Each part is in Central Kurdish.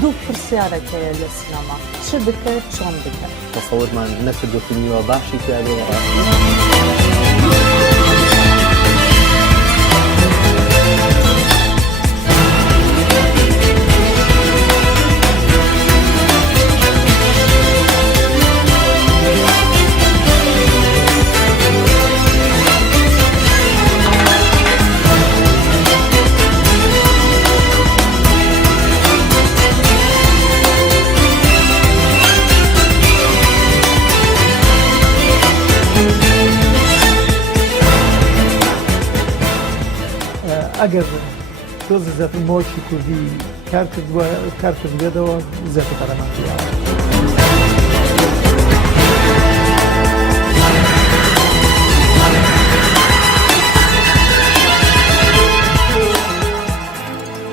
دوو پرسیارێک هەیە لە سینەما چ بکرد چۆن بکرد تەسەوورمان نەکردو فیلمیەوە باشی تیاێ ئەگەر تۆز زەفر مۆشی کوردی کار کرد بێتەوە زەفر پەرەمانتی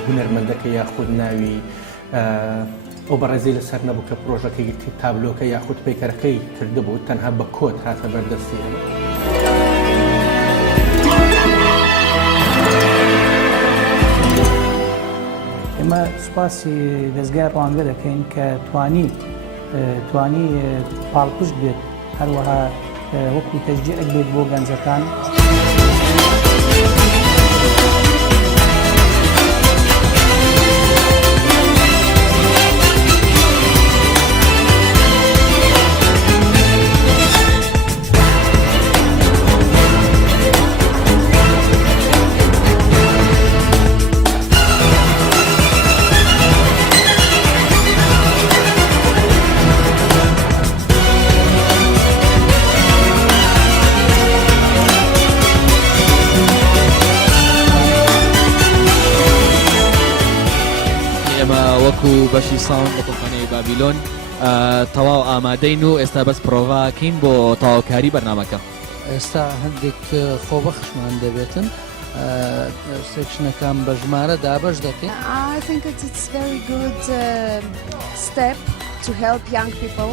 هونەرمەندەکە یاخود ناوی ئەو بەڕێزی لەسەر نەبوو کە پرۆژەکەی تابلۆکە یاخود پیکەرەکەی کردبوو تەنها بە کۆت هاتە بەردەستی ئێمە سوپاسی دەستگای ڕوانگە دەکەین کە توانی پاڵپشت بێت هەروەها وەکو تەشجیعێک بێت بۆ گەنجەکان. وەکو بەشی ساوند لە قوتابخانەی بابیلۆن تەواو ئامادەین و ئێستا بەس پرۆڤاکەین بۆ تەواوکاری بەرنامەکە. ئێستا هەندێک خۆبەخشمان دەبێتن سێکشنەکان بە ژمارە دابەش دەکەین. I think it's very good step to help young people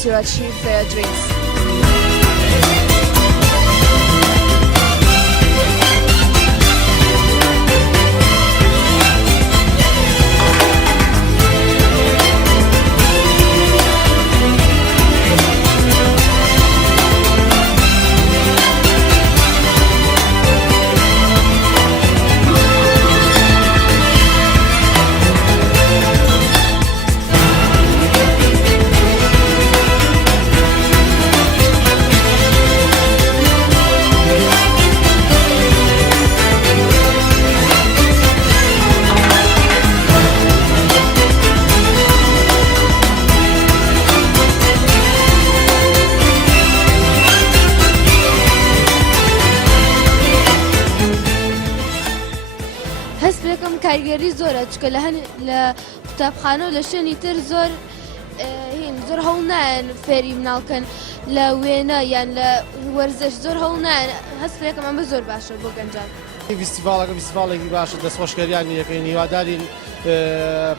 to achieve their dreams. کارگەری زۆرە چکە لە قوتابخانە و لە شوێنی تر زۆر هەوڵ نایەن فێری مناڵکەن لە وێنە یان لە وەرزش زۆر هەوڵ نایەن هەست پێەکەم ئەمە زۆر باشە بۆ گەنجان. فیستیڤالێکی باشە دەستخۆشکەریانی یەکەین هیوادارین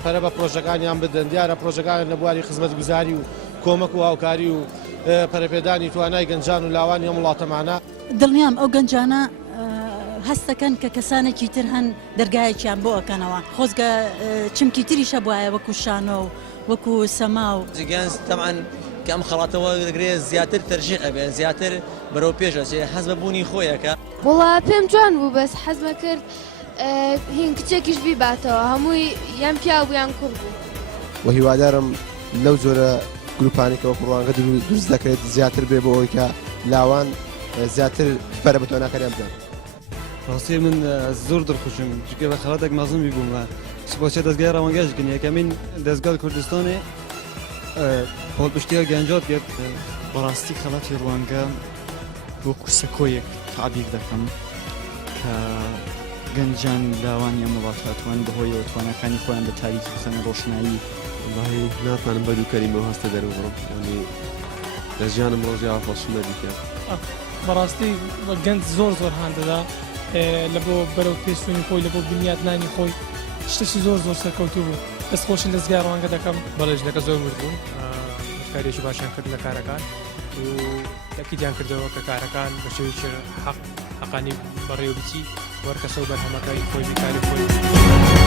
پەرە بە پرۆژەکانیان بدەن دیارە پرۆژەکان لە بواری خزمەتگوزاری و کۆمەک و هاوکاری و پەرەپێدانی توانای گەنجان و لاوانی هەم وڵاتەمانە دڵنیام ئەو گەنجانە هەستەکەن کە کەسانێکی تر هەن دەرگایەکیان بۆ ئەەکەنەوە خۆزگە چمکی تریشە بواە وەکو شانۆ و وەکو سەما و جگەنج تەمان کە ئەم خەڵاتەوە دەگرێت زیاتر تەرجیح ئەبێ زیاتر بەرەو پێشەچێ حەز بە بوونی خۆیەکە. وڵا پێم جوان بوو بەس حەزمە کرد هین کچێکیش بیباتەوە هەمووی یان پیا بوو یان کوڕ بوو. و هیوادارم لەو جۆرە گروپانێکەوە ڕوانگە دروست دەکرێت زیاتر بێ بۆ ئەوەی کە لاوان زیاتر بەرە بەتواناکەریان بدەن. ڕاستی من زۆر دڵخۆشم چونکە بە خەڵاتێک مەزنمی بوومە سپۆچە دەستگای ڕەوانگەشکن یەکەمین دەستگای کوردستانی هەڵپشتیە گەنجات بێت. بەڕاستی خەڵاتی ڕوانگە وەکو سەکۆیەک تعبیر دەکەم کە گەنجان لاوانی ئەم وڵاتاتوان بەهۆیەوە توانەکانی خۆیان بە تاریخ بخەنە ڕۆشنایی. وڵاهی ناتوانم بەدووکەریمەوە هەستە دەروڕم لە ژیانم ڕۆژی ئاخۆشمە دیکە. بەڕاستی گەنج زۆر هاندەدا لە بۆ بەرەو پێشتونی خۆی لە بۆ بنیاتنانی خۆی شتێکی زۆر سەرکەوتوو بوو. دەستخۆشی لەزگای ڕوانگە دەکەم. بەڵێژنەکە زۆر وردبوون کارێکی باشیان کرد لە کارەکان و تەکیدیان کردەوە کە کارەکان بە شێوەیەکی حەقانی بەڕێوە بچی وەرکەسە و بەرهەمەکەی خۆی بیکاری خۆی